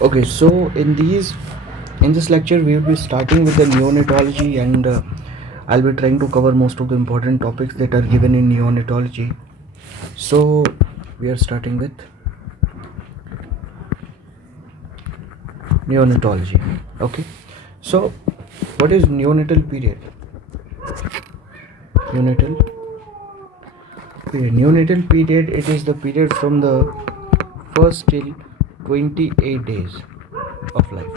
Okay, so in this lecture we will be starting with the neonatology, and I'll be trying to cover most of the important topics that are given in neonatology. So we are starting with neonatology. Okay, so what is neonatal period? Neonatal Neonatal period, it is the period from the first till 28 days of life,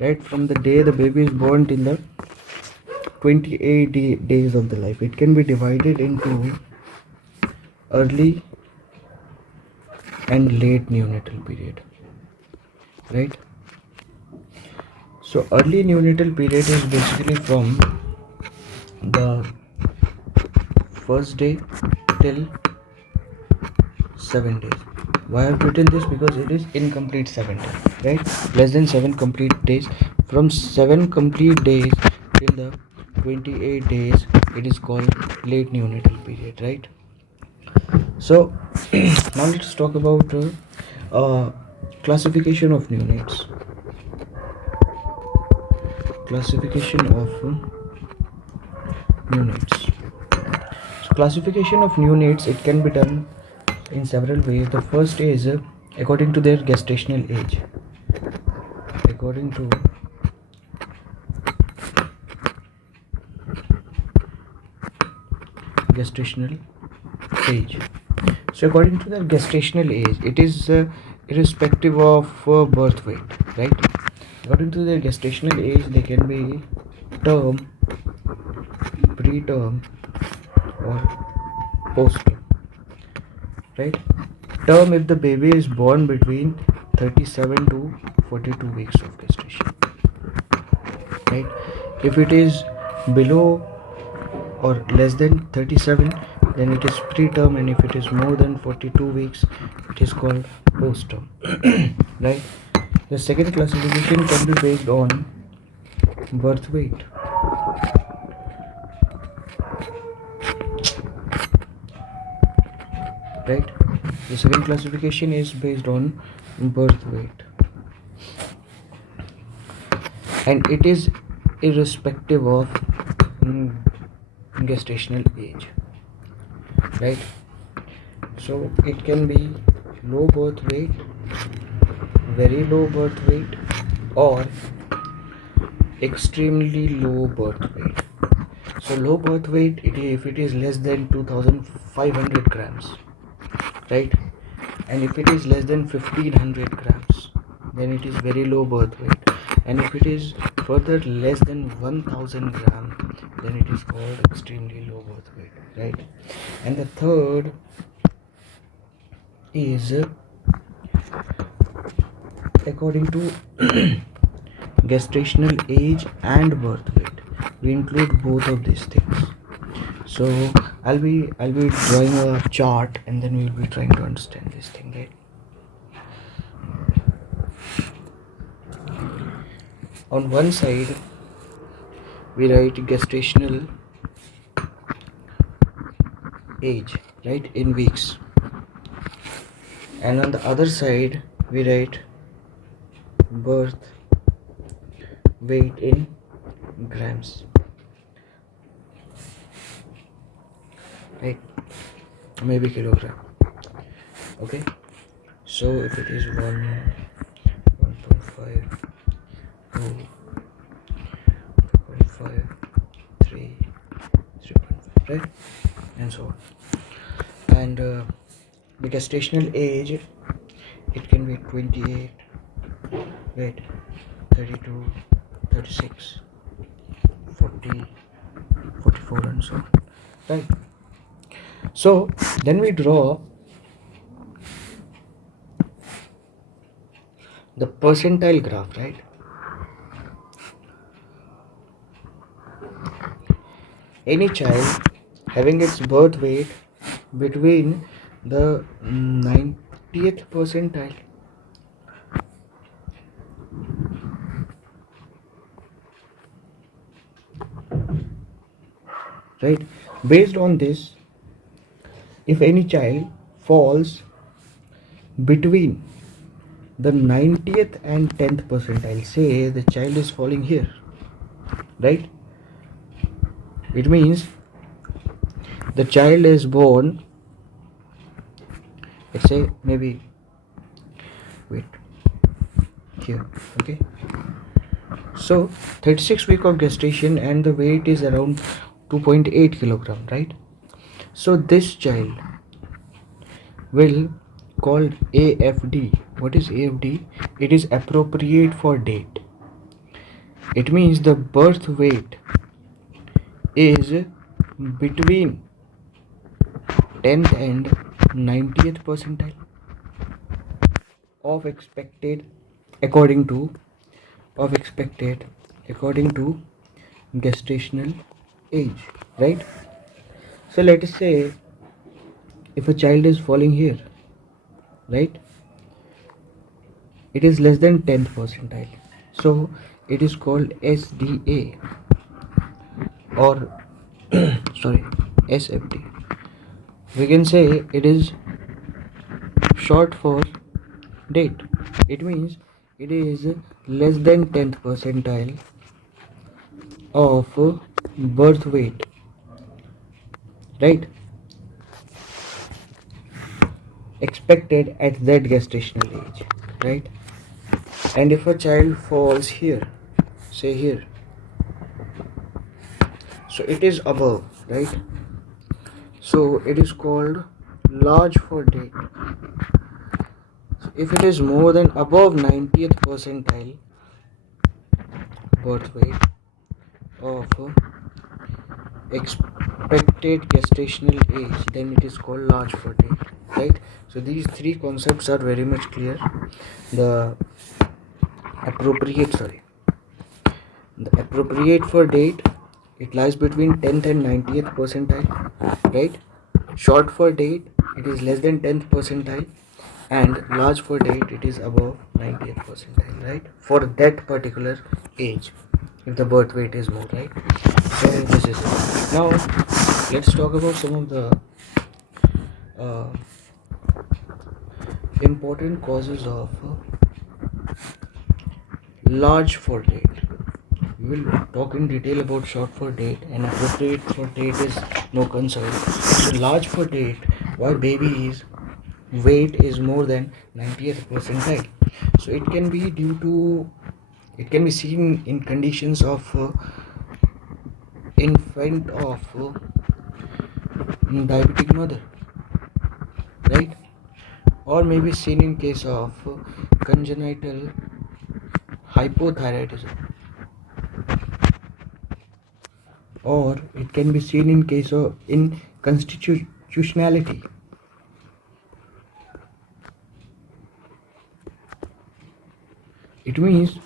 right? From the day the baby is born till the 28 days of the life. It can be divided into early and late neonatal period, right? So early neonatal period is basically from the first day till 7 days. Why I've written this? Because it is incomplete 7 days, right? Less than 7 complete days. From 7 complete days till the 28 days, it is called late neonatal period, right? So now let's talk about classification of neonates. Classification of neonates. So classification of neonates, it can be done in several ways. The first is according to their gestational age. According to gestational age. So according to their gestational age, it is irrespective of birth weight, right? According to their gestational age, they can be term, preterm, or postterm, right? Term if the baby is born between 37 to 42 weeks of gestation, right? If it is below or less than 37, then it is preterm, and if it is more than 42 weeks, it is called postterm. Right? The second classification can be based on birth weight. Right? The second classification is based on birth weight, and it is irrespective of gestational age, right? So it can be low birth weight, very low birth weight, or extremely low birth weight. So low birth weight, if it is less than 2500 grams, right? And if it is less than 1500 grams, then it is very low birth weight. And if it is further less than 1000 gram, then it is called extremely low birth weight, right? And the third is according to gestational age and birth weight. We include both of these things. So I'll be drawing a chart, and then we'll be trying to understand this thing, right? On one side we write gestational age, right, in weeks, and on the other side we write birth weight in grams, right? Maybe kilogram. Okay, so if it is 1.5, 2, 2.5, 3, 3.5, right, and so on. And the gestational age, it can be 28, right, 32, 36, 40, 44, and so on, right? So then we draw the percentile graph, right? Any child having its birth weight between the 90th percentile right? Based on this, if any child falls between the 90th and 10th percentile, say the child is falling here, right? It means the child is born, let's say maybe, wait, here, okay? So 36 week of gestation and the weight is around 2.8 kilogram, right? So this child will called AFD. What is AFD? It is appropriate for date. It means the birth weight is between 10th and 90th percentile of expected according to gestational age, right? So let us say if a child is falling here, right, it is less than 10th percentile, so it is called SDA or sorry, SFD. We can say it is short for date. It means it is less than 10th percentile of birth weight, right, expected at that gestational age, right? And if a child falls here, say here, so it is above, right? So it is called large for date. So if it is more than above 90th percentile birth weight of expected gestational age, then it is called large for date, right? So these three concepts are very much clear. The appropriate for date, it lies between 10th and 90th percentile, right? Short for date, it is less than 10th percentile, and large for date, it is above 90th percentile, right, for that particular age, if the birth weight is more, right? So this is it. Now let's talk about some of the uh, important causes of large for date. We will talk in detail about short for date, and appropriate for date is no concern. So large for date, why baby's weight is more than 90th percentile. So it can be seen in conditions of infant of diabetic mother, right? Or maybe seen in case of congenital hypothyroidism, or it can be seen in case of inconstitutionality. It means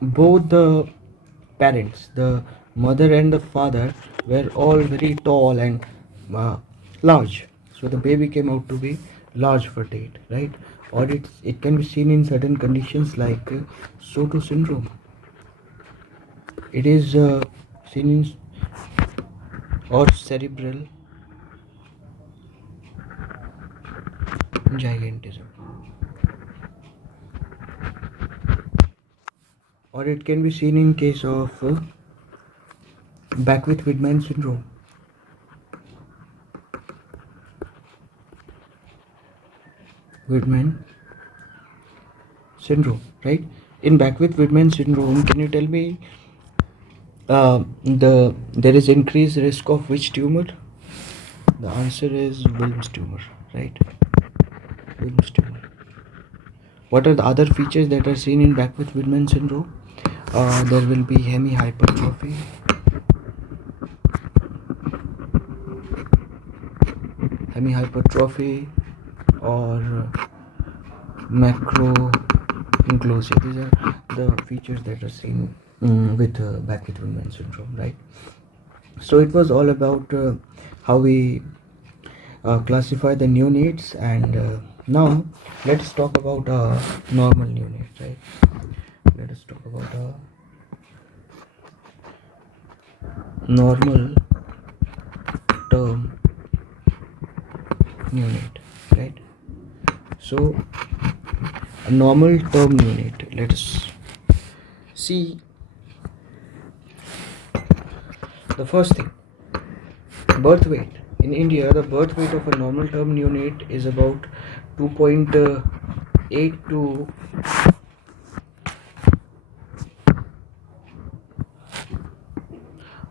both the parents, the mother and the father, were all very tall and large, so the baby came out to be large for date, right? Or it can be seen in certain conditions like Soto syndrome. It is seen in, or cerebral gigantism, or it can be seen in case of Beckwith-Widman syndrome. Widman syndrome, right? In Beckwith-Widman syndrome, can you tell me there is increased risk of which tumor? The answer is Wilms tumor, right? Wilms tumor. What are the other features that are seen in Beckwith-Widman syndrome? There will be hemihypertrophy, or macroglosia. These are the features that are seen with Beckwith-Widman syndrome, right? So it was all about how we classify the neonates, and now let's talk about normal neonate, right? Let us talk about normal term neonate, right? So A normal term neonate. Let us see the first thing. Birth weight. In India, the birth weight of a normal term neonate is about 2.8 to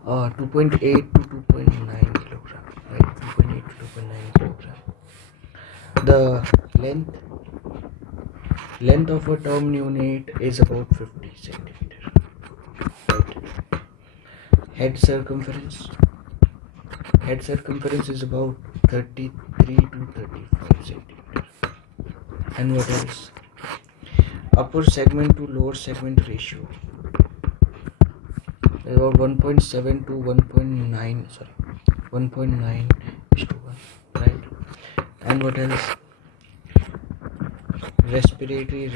2.8 to 2.9 kilogram, right? 2.8 to 2.9 kilogram. The length of a term neonate is about 50 centimeter, right? Head circumference is about 33 to 35 centimeter. And what else? Upper segment to lower segment ratio is about 1.7 to 1.9 is to 1, right? And what else? Respiratory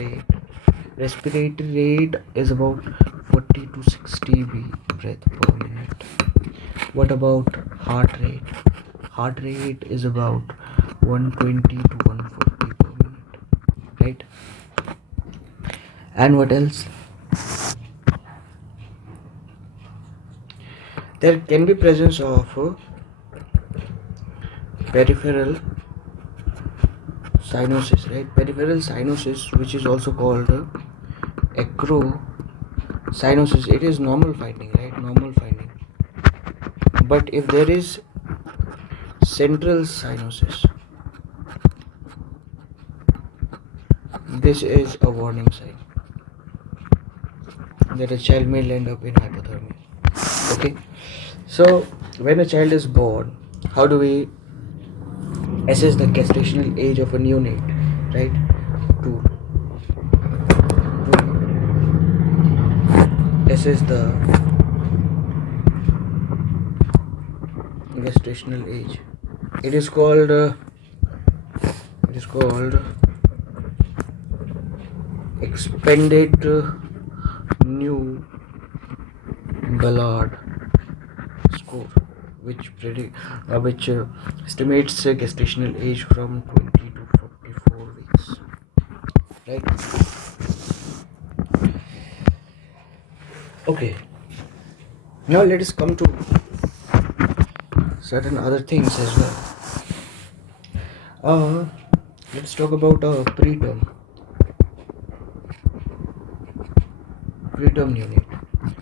rate is about 40 to 60 breath per minute. What about heart rate is about 120 to 140 per minute, right? And what else? There can be presence of peripheral cyanosis, right? Peripheral cyanosis, which is also called acrocyanosis. It is normal finding, right? Normal finding. But if there is central cyanosis, this is a warning sign that a child may end up in hypothermia. Okay, so when a child is born, how do we assess the gestational age of a neonate, right? To assess the gestational age, it is called expanded new Ballard score, which estimates gestational age from 20 to 44 weeks, right? Okay, now let us come to certain other things as well. Let's talk about preterm neonate.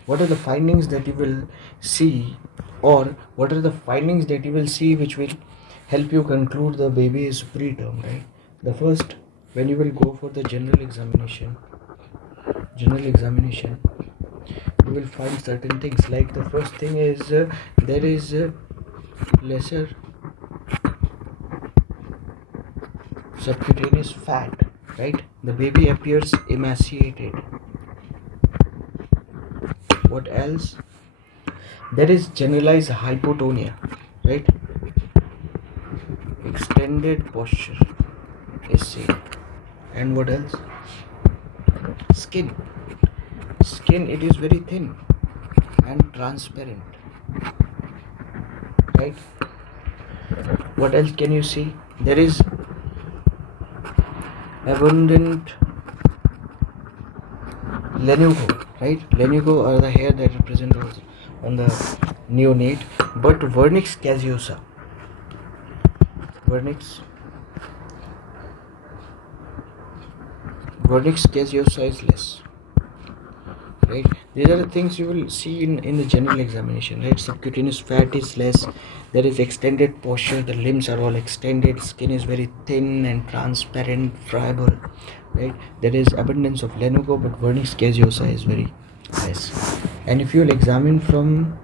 What are the findings that you will see, or what are the findings that you will see which will help you conclude the baby is preterm, right? The first, when you will go for the general examination, you will find certain things. Like the first thing is there is lesser subcutaneous fat, right? The baby appears emaciated. What else? There is generalized hypotonia, right? Extended posture is seen. And what else? Skin, it is very thin and transparent, right? What else can you see? There is abundant lanugo, right? Lanugo are the hair that represent on the neonate, but vernix caseosa is less, right? These are the things you will see in the general examination, right? Subcutaneous fat is less, there is extended posture, the limbs are all extended, skin is very thin and transparent, friable, right? There is abundance of lanugo, but vernix caseosa is very less. And if you will examine from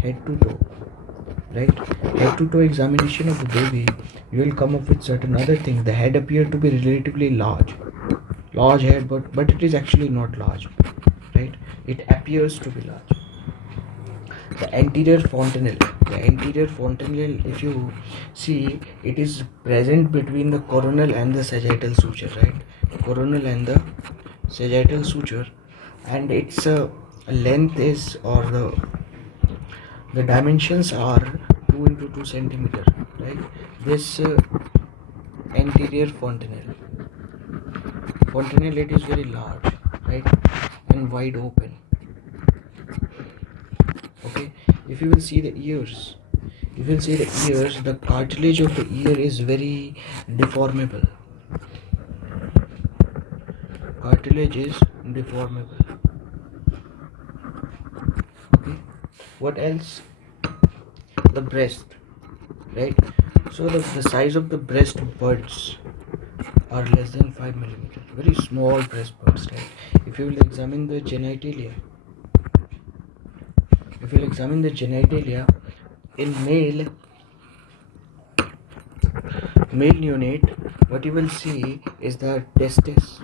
head to toe, right? Head to toe examination of the baby, you will come up with certain other things. The head appears to be relatively large head, but it is actually not large, right? It appears to be large. The anterior fontanelle, if you see, it is present between the coronal and the sagittal suture, right? Coronal and the sagittal suture, and its length is, or the dimensions are 2 into 2 centimeter, right? This anterior fontanelle fontanelle lid is very large, right, and wide open. Okay, if you will see the ears, the cartilage of the ear is very deformable. Cartilage is deformable. Okay, what else? The breast, right? So the size of the breast buds are less than 5 millimeter, very small breast buds, right? If you will examine the genitalia, in male neonate, what you will see is the testes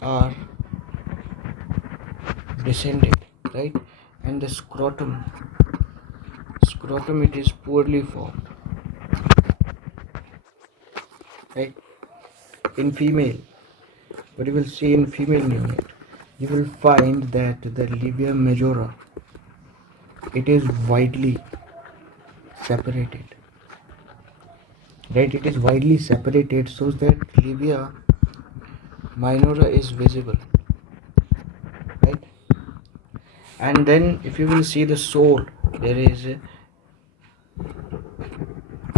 are descended, right, and the scrotum it is poorly formed, right? In female, what you will see in female neonate, you will find that the labia majora, it is widely separated, right? It is widely separated so that labia minora is visible, right? And then if you will see the sole, there is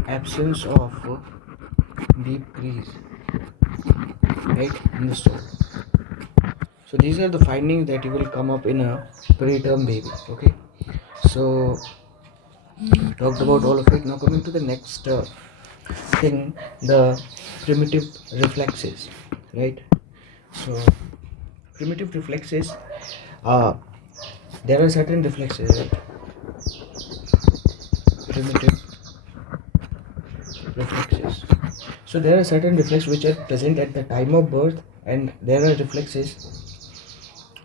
absence of deep crease, right, in the sole. So these are the findings that you will come up in a preterm baby. Okay, so talked about all of it. Now coming to the next thing, the primitive reflexes, right? So primitive reflexes, there are certain reflexes, right? Primitive reflexes. So there are certain reflexes which are present at the time of birth, and there are reflexes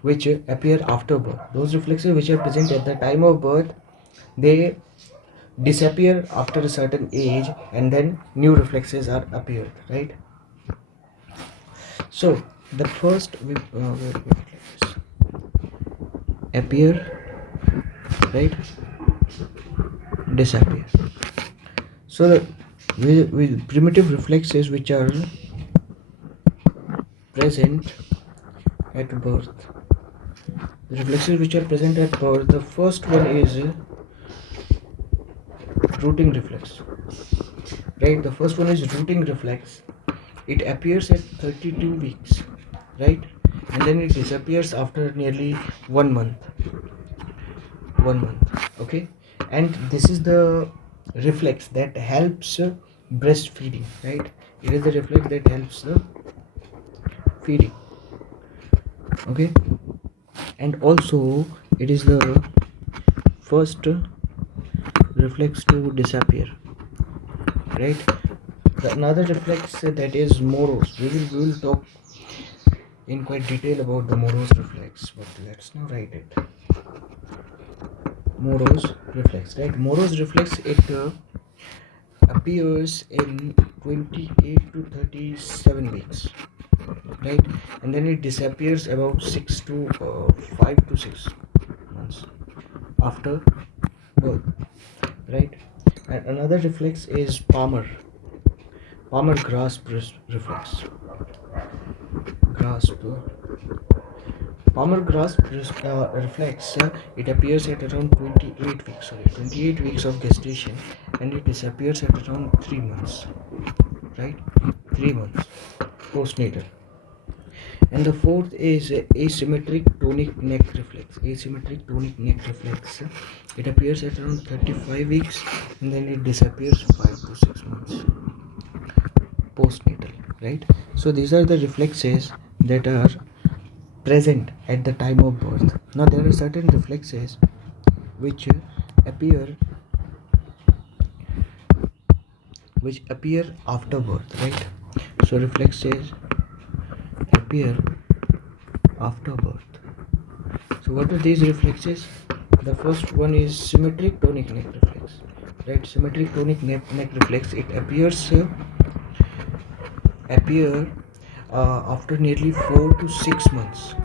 which appear after birth. Those reflexes which are present at the time of birth, they disappear after a certain age, and then new reflexes are appeared, right? So the first appear, right, disappear. So with primitive reflexes which are present at birth, the reflexes which are present at birth, the first one is rooting reflex, right? The first one is rooting reflex. It appears at 32 weeks, right, and then it disappears after nearly 1 month. Okay, and this is the reflex that helps breastfeeding, right? It is the reflex that helps the feeding. Okay, and also it is the first reflex to disappear, right? Another reflex that is Moros. We will talk in quite detail about the Moros reflex, but let's now write it. Moros reflex, right? Moros reflex, it appears in 28 to 37 weeks, right, and then it disappears about 5 to 6 months after birth, right? And another reflex is Palmer grasp reflex. Palmer grasp reflex, it appears at around 28 weeks of gestation, and it disappears at around 3 months, right? 3 months postnatal. And the fourth is asymmetric tonic neck reflex. It appears at around 35 weeks, and then it disappears 5 to 6 months postnatal, right? So these are the reflexes that are present at the time of birth. Now there are certain reflexes which appear after birth, right? So reflexes appear after birth. So what are these reflexes? The first one is symmetric tonic neck reflex, right? Symmetric tonic neck reflex, it appears after nearly 4 to 6 months,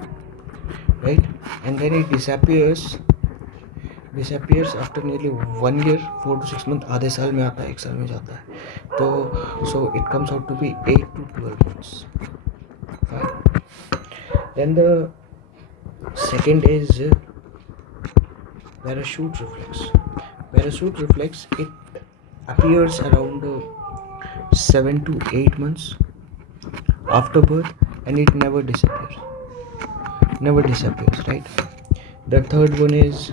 right, and then it disappears disappears after nearly 1 year, 4 to 6 months, आधे साल में आता है, 1 साल में जाता है, तो so it comes out to be 8 to 12 months. Fine. Then the second is parachute reflex. Parachute reflex, it appears around 7 to 8 months after birth, and it never disappears, right? The third one is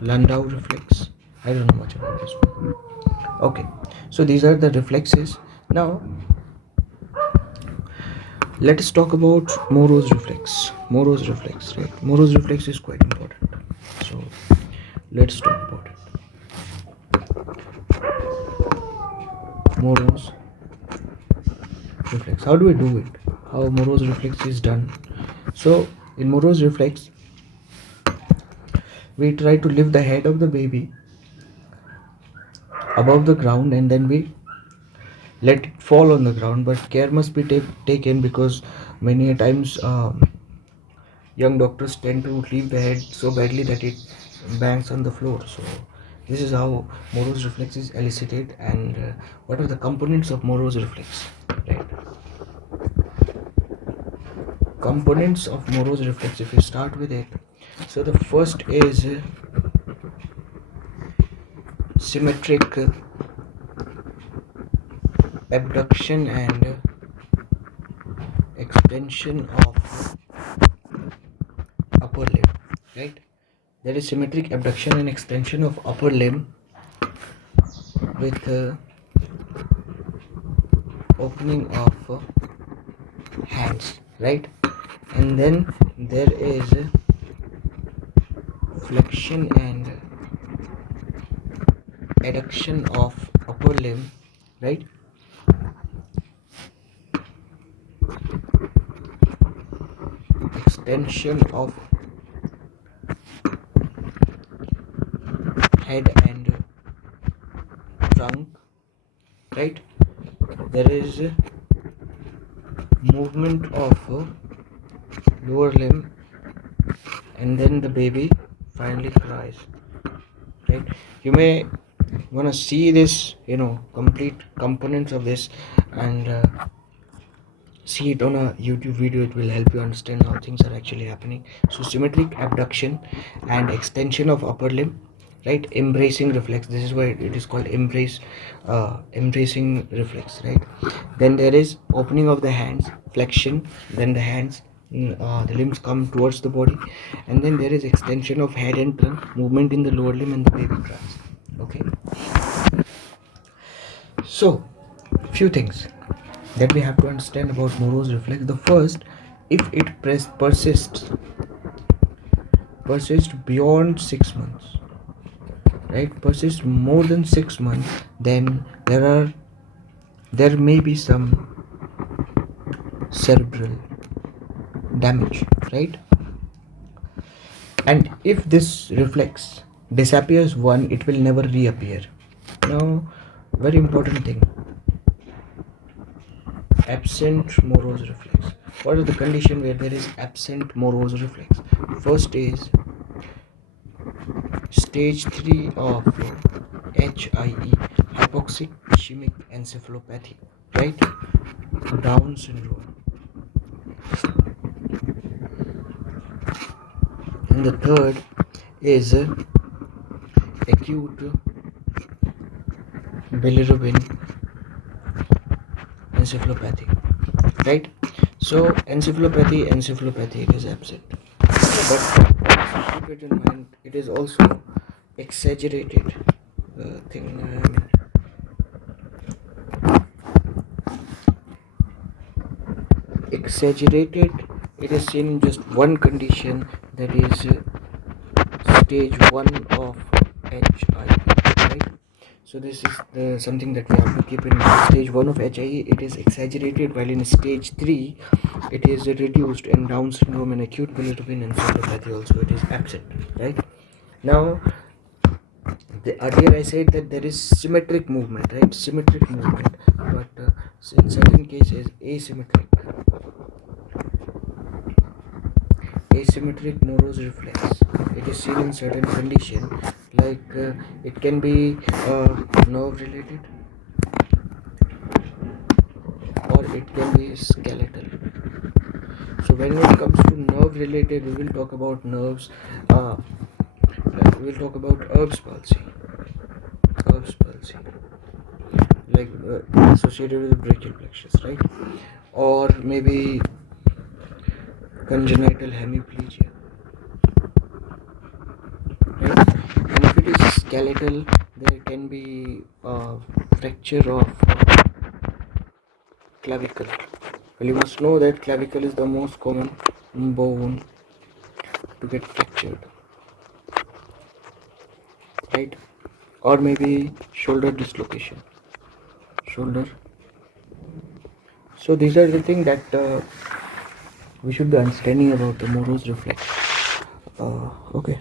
Landau reflex. I don't know much about this one. Okay, so these are the reflexes. Now let us talk about Moros reflex. Right? Moros reflex is quite important, so let's talk about it. Moros reflex. How do we do it? How Moros reflex is done? So in Moros reflex, we try to lift the head of the baby above the ground, and then we let it fall on the ground, but care must be taken, because many times young doctors tend to leave the head so badly that it bangs on the floor. So this is how Moros reflex is elicited, and what are the components of Moros reflex, right? Components of Moros reflex, if we start with it, so the first is symmetric abduction and extension of upper limb, right? There is symmetric abduction and extension of upper limb with opening of hands, right? And then there is flexion and adduction of upper limb, right? Extension of head and trunk, right? There is movement of lower limb, and then the baby finally cries, right? You may want to see this, complete components of this, and see it on a YouTube video. It will help you understand how things are actually happening. So symmetric abduction and extension of upper limb, right? Embracing reflex, this is why it is called embracing reflex, right? Then there is opening of the hands, flexion, then the hands, the limbs come towards the body, and then there is extension of head and trunk, movement in the lower limb, and the baby cries. Okay, so few things that we have to understand about Moros reflex. The first, if it persists beyond 6 months, right? Persists more than 6 months, then there may be some cerebral damage, right? And if this reflex disappears it will never reappear. Now, very important thing, absent Moros reflex. What is the condition where there is absent Moros reflex? First is stage 3 of HIE, hypoxic ischemic encephalopathy, right? Down syndrome. And the third is acute bilirubin encephalopathy, right? So encephalopathy, it is absent, but keep it in mind, it is also exaggerated thing. Exaggerated, it is seen in just one condition, that is stage 1 of HIE, right? So this is something that we have to keep in mind. Stage 1 of HIE, it is exaggerated, while in stage 3 it is reduced, and Down syndrome and acute bilirubin encephalopathy also it is absent, right? Now, earlier I said that there is symmetric movement, right? Symmetric movement, but in certain cases asymmetric asymmetric Moros reflex. It is seen in certain condition, like it can be nerve related, or it can be skeletal. So when it comes to nerve related, we will talk about nerves. We will talk about Erb's palsy. Erb's palsy, like associated with brachial plexus, right? Or maybe congenital hemiplegia, right? And if it is skeletal, there can be fracture of clavicle. Well, you must know that clavicle is the most common bone to get fractured, right? Or maybe shoulder dislocation, shoulder. So these are the things that we should be understanding about the Moros reflex. Okay.